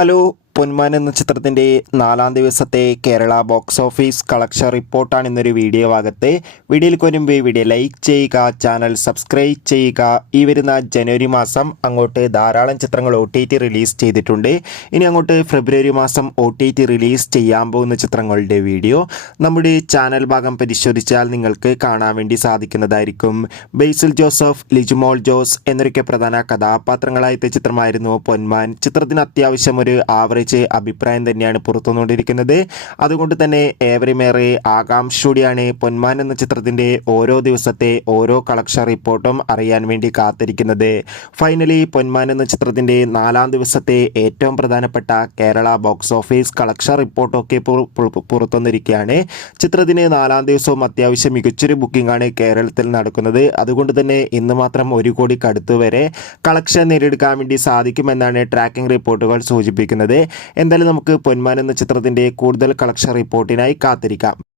Hello. പൊന്മാൻ എന്ന ചിത്രത്തിൻ്റെ 4-ാം ദിവസത്തെ കേരള ബോക്സ് ഓഫീസ് കളക്ഷൻ റിപ്പോർട്ടാണ് ഇന്നൊരു വീഡിയോ ഭാഗത്ത്. വീഡിയോയിൽ വരുമ്പോൾ വീഡിയോ ലൈക്ക് ചെയ്യുക, ചാനൽ സബ്സ്ക്രൈബ് ചെയ്യുക. ഈ വരുന്ന ജനുവരി മാസം അങ്ങോട്ട് ധാരാളം ചിത്രങ്ങൾ OTT റിലീസ് ചെയ്തിട്ടുണ്ട്. ഇനി അങ്ങോട്ട് ഫെബ്രുവരി മാസം OTT റിലീസ് ചെയ്യാൻ പോകുന്ന ചിത്രങ്ങളുടെ വീഡിയോ നമ്മുടെ ചാനൽ ഭാഗം പരിശോധിച്ചാൽ നിങ്ങൾക്ക് കാണാൻ വേണ്ടി സാധിക്കുന്നതായിരിക്കും. ബേസിൽ ജോസഫ്, ലിജുമോൾ ജോസ് എന്നൊക്കെ പ്രധാന കഥാപാത്രങ്ങളായ ചിത്രമായിരുന്നു പൊന്മാൻ. ചിത്രത്തിന് അത്യാവശ്യം ഒരു ആവറേജ് അഭിപ്രായം തന്നെയാണ് പുറത്തുവന്നുകൊണ്ടിരിക്കുന്നത്. അതുകൊണ്ട് തന്നെ ഏവരുമേറെ ആകാംക്ഷയോടെയാണ് പൊന്മാൻ എന്ന ചിത്രത്തിൻ്റെ ഓരോ ദിവസത്തെ ഓരോ കളക്ഷൻ റിപ്പോർട്ടും അറിയാൻ വേണ്ടി കാത്തിരിക്കുന്നത്. ഫൈനലി പൊന്മാൻ എന്ന ചിത്രത്തിൻ്റെ 4-ാം ദിവസത്തെ ഏറ്റവും പ്രധാനപ്പെട്ട കേരള ബോക്സ് ഓഫീസ് കളക്ഷൻ റിപ്പോർട്ടൊക്കെ പുറത്തുവന്നിരിക്കുകയാണ്. ചിത്രത്തിന് 4-ാം ദിവസവും അത്യാവശ്യം മികച്ചൊരു ബുക്കിംഗ് ആണ് കേരളത്തിൽ നടക്കുന്നത്. അതുകൊണ്ട് തന്നെ ഇന്ന് മാത്രം 1 കോടിക്ക് അടുത്ത് വരെ കളക്ഷൻ നേടിയെടുക്കാൻ വേണ്ടി സാധിക്കുമെന്നാണ് ട്രാക്കിംഗ് റിപ്പോർട്ടുകൾ സൂചിപ്പിക്കുന്നത്. എന്തായാലും നമുക്ക് പൊന്മാൻ എന്ന ചിത്രത്തിൻ്റെ കൂടുതൽ കളക്ഷൻ റിപ്പോർട്ടിനായി കാത്തിരിക്കാം.